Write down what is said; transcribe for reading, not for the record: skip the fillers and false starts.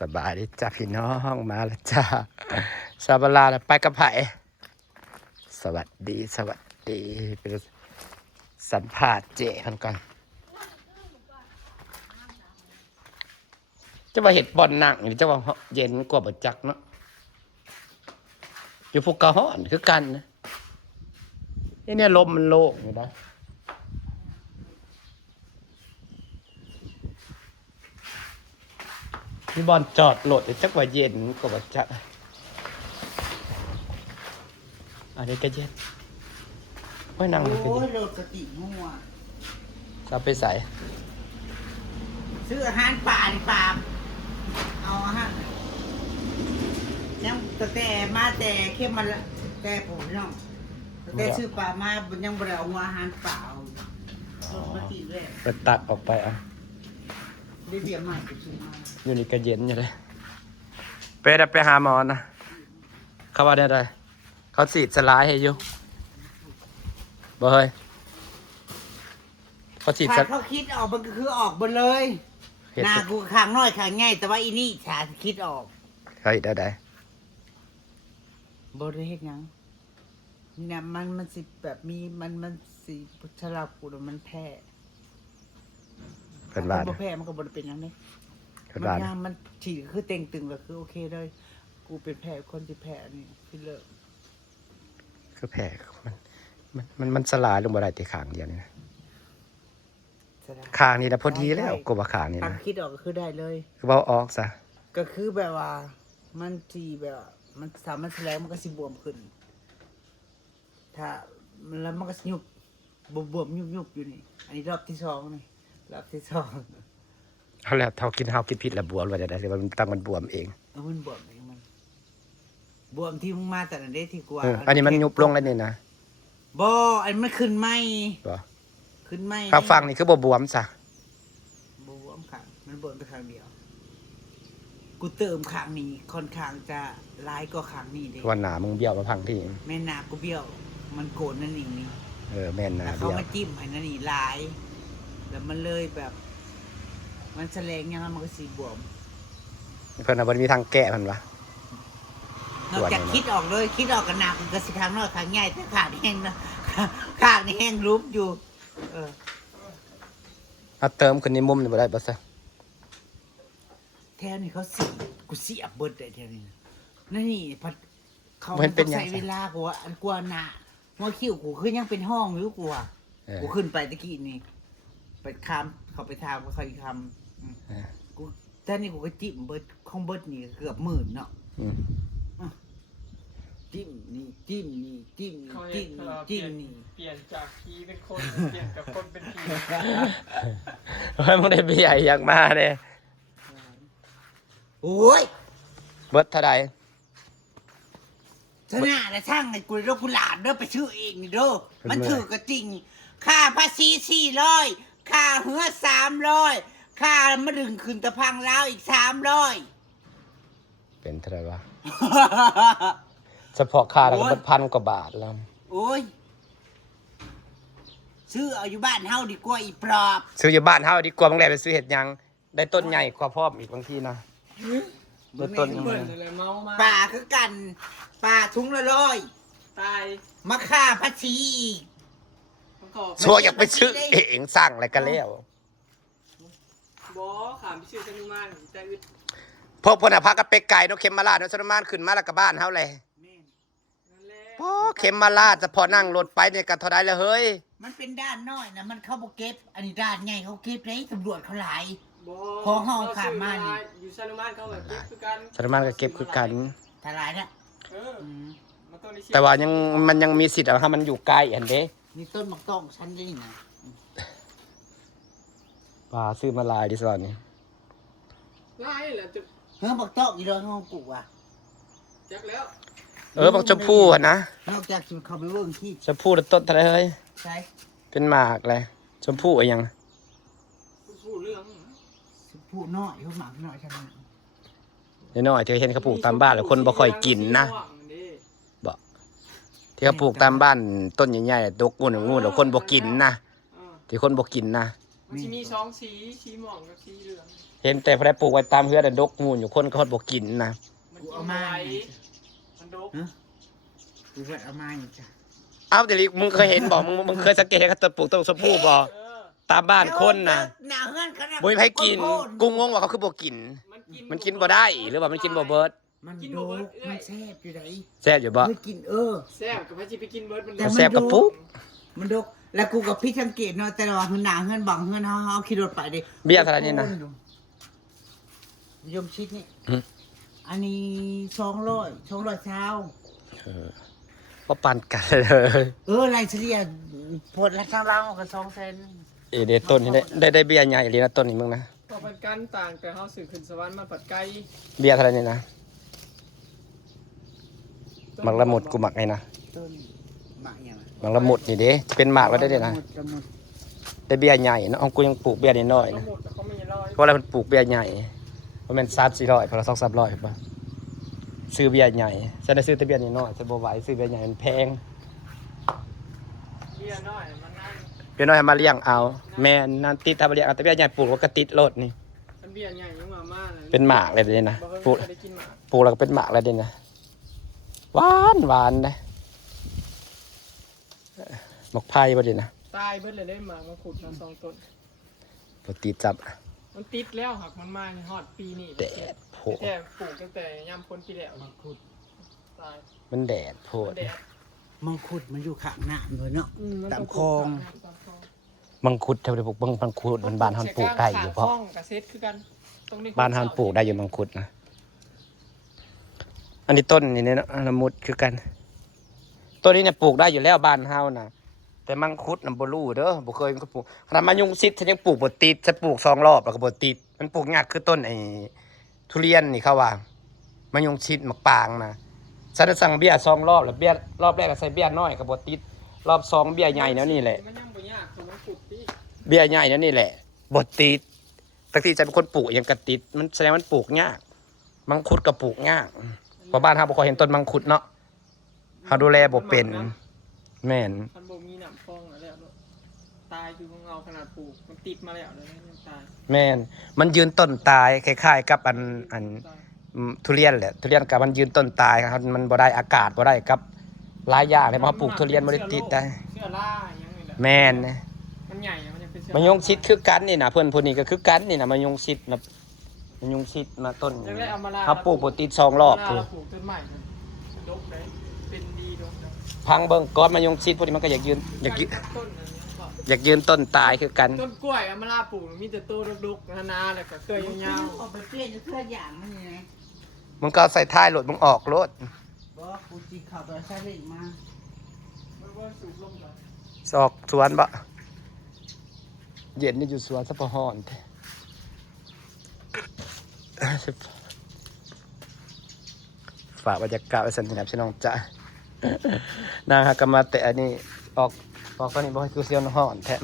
สบายดีจ้าพี่น้องมาแล้วจ้าซาบลาแล้วไปกับไผ่สวัสดีเป็นสัมภาษณ์เจ๊พันก่อนจะว่าเห็ดบอลหนังหรือจะว่าเย็นกว่าบดจักเนาะอยู่ภูกระห้อนคือกันนะนี่เนี่ยลมมันโล่งอยู่นะมีบอลจอดโหลดจักว่าเย็นกว่าบดจักอันนี้ก็เย็นไม่นั่งเลยก็ โอ้ เย็ ย น โรดสติมั่ว จะไปใส่ ซื้ออาหารป่านี่ป่าเอาอาหารยังแต่มาแต่เข้มมาละแต่ผมน้องแต่ซื้อป่ามายังบ่ได้เอาอาหารป่าเอาโรดสติเลย ไปตัดออกไปอ่ะ ได้เบียร์ใหม่ไปซื้อมา อยู่นี่ก็เย็นอยู่เลยไปหาหมอนะเขาว่าได้ไรเขาฉีดสลายให้อยู่บ่เฮ้ยเขาฉีดส ถ้า ลาย เขาคิดออกมันก็คือออกหมดเลย เฮ็ด หน้ากูข้างน้อยข้างใหญ่แต่ว่าอีนี่ถ้าคิดออก เขาเฮ็ดได้ บ่ได้เฮ็ดหยังเนี่ยมันสิแบบมีมันสิฉลาดกูแล้วมันแพ้ เพิ่นว่า บ่แพ้มันก็บ่ได้เป็นหยังเด้ เพิ่น มัน ว่า ยามมันฉีดคือเต็งตึงก็คือโอเคเลยกูเป็นแพ้คนที่แพ้นี่คือเลิก คือแผลมันสลายลงบ่ได้แต่ข้างเดียวนี่นะ จะได้ ข้างนี่นะพอดีแล้วกว่าข้างนี่ ถ้า นะ คิดออกก็คือได้เลย คือเว้าออกซะ ก็คือแบบว่ามันจีแบบว่ามันสามารถแสลงมันก็สิบวมขึ้น ถ้าแล้วมันก็สิยุบบวมยุบอยู่นี่ อันนี้รอบที่สองนี่รอบที่สอง เอาแล้วเฮากินผิดแล้วบวมว่าจะได้หรือว่ามันตั้งมันบวมเอง มันบวมเองมันบวมที่มึงมาแต่ละเด้ที่กว่า อันนี้มันยุบลงแล้วนี่นะ บ่อันมันขึ้นไหม บ่ ขึ้นไหม ข้างฟังนี่คือบ่บวมซะ บวมข้างมันบวมแต่ข้างเดียว กูเติมข้างนี้ค่อนข้างจะร้ายกว่าข้างนี้เด้ วันหน้ามึงเบี้ยวมาพังที่ แม่นากูเบี้ยว มันโกนนั่นเองนี่ แม่นหน้า แล้วเขา เบี้ยว มาจิ้มให้นั่นนี่ร้าย แล้วมันเลยแบบ มันแสลงยังไงมันก็สีบวม เพิ่นน่ะบ่มีทางแก้เพิ่นวะ นอกจากคิดออกเลยคิดออกกันหนักมันก็สิข้างน้อยข้างใหญ่แต่ข้างนี่แห้งนะข้างนี่แห้งรูปอยู่ เออ เอาเติมขึ้นในมุมนี่บ่ได้บ่ซะ แถวนี้เขาสีกูเสียบเบิดเลยแถวนี้นั่นนี่พัดเขา บ่เห็นเป็นหยัง ใช้เวลากว่าอันกว่าหนาหัวคิ้วกูคือยังเป็นห้องอยู่กูอ่ะ เออ กูขึ้นไปตะกี้นี่ ไปคำเขาไปทำก็เขาอีกคำเออ กูแต่นี่กูก็จิ้มเบิดของเบิดนี่เกือบ10,000เนาะ อืม จิ้มนี่จิ้มนี่จิ้มนี่ เขา จิ้มนี่จิ้มนี่ เปลี่ยนจากผีเป็นคน เปลี่ยนจากคนเป็นผี เฮ้ยมึงได้เบี้ยอยากมาเด้ โอ้ย เบิดเท่าใด ชนะนะช่างไอ้กูรถกูหลานเด้อไปชื่อเองนี่เด้อมันถือก็จริง ค่าภาษี400ค่าเหือ300ค่ามาดึงขึ้นตะพังลาวอีก300 เป็นเท่าใดวะเฉพาะค่าแล้วก็เบิด1,000 กว่าบาทแล้ว โอ้ยซื้อเอาอยู่บ้านเฮาดีกว่าอีปลอบ ซื้ออยู่บ้านเฮาดีกว่ามึงได้ไปซื้อเห็ดหยังได้ต้นใหญ่กว่าพร้อมอีกบางทีนะได้ต้นยัง เหมื ไง อนอะไรเมามา ป่าคือกันป่าถุงละ100 ตาย มาค่าภาษีอีก มันก็ ชัวร์อยากไปซื้อเองสั่งอะไรกันแล้ว บอขามไปชื่อชนุมานใจอึด พวกพนน่ะพากันไปไกลเนาะเข็มมาลาดเนาะสนมานขึ้นมาแล้วก็บ้านเฮาเลย แม่น นั่นแหละ โอ้เข็มมาลาดจะพอนั่งรถไปเนี่ยก็เท่าใดแล้วเฮ้ย มันเป็นด้านน้อยนะมันเข้าบ่เก็บ อันนี้ด้านใหญ่เขาเก็บเลยตำรวจเขาหลาย บอ ของเฮาขามมานี่ อยู่ชนุมานเขาแบบเก็บคือกัน สนมานก็เก็บคือกัน ทลายนะ เออ อืม มันต้องได้ แต่ว่ามันยังมีสิทธิ์อะถ้ามันอยู่ไกลอันเด้ นี่ต้นมักต้องชั้นนี่นะ ปลาซื้อมาลายดิสอนนี่ ไล่แหละจะ เฮ้ยมักต้องอีเด้อห้องกูอ่ะ จักแล้ว บางชมพู่อะนะ นอกจากสิเขาไปเบิ่งที่ ชมพู่แล้วต้นเท่าไหรเฮ้ย ใช้ เป็นหมากเลยชมพู่อะยัง พูดเรื่อง ผู้น้อยเขาหมักน้อยชั้นนี้ น้อยๆที่เห็นเขาปลูกตามบ้านแล้วคนบ่ค่อยกินนะบ่ที่เขาปลูกตามบ้านต้นใหญ่ๆดกงูหนูแล้วคนบ่กินนะ เออ ที่คนบ่กินนะ มันจะมีช่องสีหมองกับสีเหลือง เห็นแต่พระปลูกไว้ตามเฮือนแต่ดกมูลอยู่คนก็ฮอดบ่กินนะ มันกินไว้มันดก กูว่าเอามาอีกจ้ะ อ้าวเดี๋ยวนี้มึงเคยเห็นบ่มึงเคยสังเกตเห็นเขาปลูกต้นชมพู่บ่ตามบ้านคนน่ะ หนาเฮือนเขา บ่มีไผกินกูงงว่าเขาคือบ่กิน มันกินบ่ได้หรือว่ามันกินบ่เบิด มันโดกมันแซ่บอยู่ไหน แซ่บอยู่บ่ ไม่กินแซ่บกับพระจีไปกินเบิร์ดมัน แต่ แซ่บกับปุ๊ก มันโดกแล้วกูกับพี่สังเกตเนาะแต่ว่าเฮือนหนาเฮือนบังเฮือนเฮาขี่รถไปดิ เบี้ยเท่าไหร่นี่นะ ยมชิดนี่ อืม อันนี้200เช้า บ่ปานกันเลย ไรเฉลี่ยผลละข้างล่างก็2 เซน เดี๋ยวต้นนี้ได้เบี้ยใหญ่เลยนะต้นนี้มึงนะ ต่อไปกันต่างแต่เฮาสื่อขึ้นสวรรค์มาปัดไกล เบี้ยเท่าไหร่นี่นะหมักละมุดกูหมักไงนะ ต้นหมากอย่าง หมักละมุดนี่เด้เป็นหมากแล้วได้เด้นะ ละมุด ได้เบี้ยใหญ่เนาะเอากูยังปลูกเบี้ยน้อยๆ ทั้ นะ งหมดแต่เขาไม่ร้อย เพราะอะไรมันปลูกเบี้ยใหญ่เพราะมัน3-400พอละ2-300ครับป่ะซื้อเบี้ยใหญ่ฉันได้ซื้อแต่เบี้ยน้อยๆฉันบ่ไหวซื้อเบี้ยใหญ่มันแพง เบี้ยน้อยมันนั่น เบี้ยน้อยให้มาเลี้ยงเอาแม่นนั่นติดทำมาเลี้ยงเอาแต่เบี้ยใหญ่ปลูกแล้วก็ติดรถนี่ มันเบี้ยใหญ่ยังมาม่าเลย เป็นหมากเลยเด้นะ บอก ปลูก ว่าได้กินหมาก ปลูกแล้วก็เป็นหมากแล้วเด้นะหวานนะหมกไผ่บ่เด้นะ ตายเบิดเลยได้หมากมาขุดมา2 ต้น บ่ติดจับ มันติดแล้วหักมันมาฮอดปีนี้ แดดโพด แต่ปลูกตั้งแต่ยามพ้นปีแล้วมาขุดตาย มันแดดโพ มั ด นแดด มังคุดมันอยู่ข้างหน้าเลยเนาะ มัน ตาม ต้ คลอง ตามคลอง มังคุดแถวนี้ปลูกมังคุดบ้านเฮาปลูกได้อยู่เพราะ ข้างกับเซตคือกันตรงนี้ บ้านเฮาปลูกได้อยู่มังคุดนะอันนี้ต้นนี่เนาะละมุดคือกันต้นนี้เนี่ยปลูกได้อยู่แล้วบ้านเฮานะแต่มังคุดน่ะบ่รู้เด้อบ่เคยมันก็ปลูกขนาดมะยงชิดฉันยังปลูกบ่ติดจะปลูก2 รอบแล้วก็บ่ติดมันปลูกยากคือต้นไอ้ทุเรียนนี่เขาว่ามะยงชิดมะปางนะฉันได้สั่งเบี้ย2 รอบแล้วเบี้ยรอบแรกก็ใส่เบี้ยน้อยก็บ่ติดรอบ2เบี้ยใหญ่แล้วนี่แหละ มันยังบ่ยากคือมันขุดพี่ เบี้ยใหญ่แล้วนี่แหละบ่ติดตั้งที่จะเป็นคนปลูกยังก็ติดมันแสดงมันปลูกยากมังคุดก็ปลูกยากเพราะบ้านเฮาบ่ค่อยเห็นต้นมังคุดเนาะเฮาดูแลบ่เป็นแม่น คันบ่มีน้ำฟองแล้วเนาะตายคือของเราขนาดปลูกมันติดมาแล้วเลยมันตาย แม่นมันยืนต้นตายคล้ายๆกับอัน ตาย ทุเรียนแหละทุเรียนกับมันยืนต้นตายครับมันบ่ได้อากาศบ่ได้ครับหลายอย่างเลยมาปลูกทุเรียนบ่ได้ติดได้ เสื้อล่ายังนี่แหละ แม่นนะ มันใหญ่อะมันจะเป็นเสื้อ มะยงชิดคือกันนี่นะเพิ่นผู้นี้ก็คือกันนี่นะมะยงชิดนะมะยงชิดมาต้น จังได้เอามาลา เขาปลูกบ่ติด2 รอบ เวลา พุ่น เราปลูกต้นใหม่นะดกเลยเป็นดีดกนะ พังเบิ่งก้อนมะยงชิดพวกนี้มันก็อยากยืนอยากยืน ต้นอันนี้ก็ อยากยืนต้นตายคือกัน ต้นกล้วยเอามาลาปลูกมีแต่ตัวดกๆนาๆแล้วก็เคยยาว ออกไปเปลี่ยนเครื่องอย่างมันยังไง มึงก็เอาใส่ท้ายรถมึงออกรถ บอกกูจีขับไปซาเล้งมา ๆมันว่าสูบลมก่อน ออกสวนบ่เย็นนี่อยู่สวนซะบ่ฮ้อนแท้ฝากบรรยากาศไว้สันนิษฐานพี่น้องจ้ะนางหากนมาแต่อันนี้ออกตอนนี้บ่ให้กูเสียวฮ้อนแท้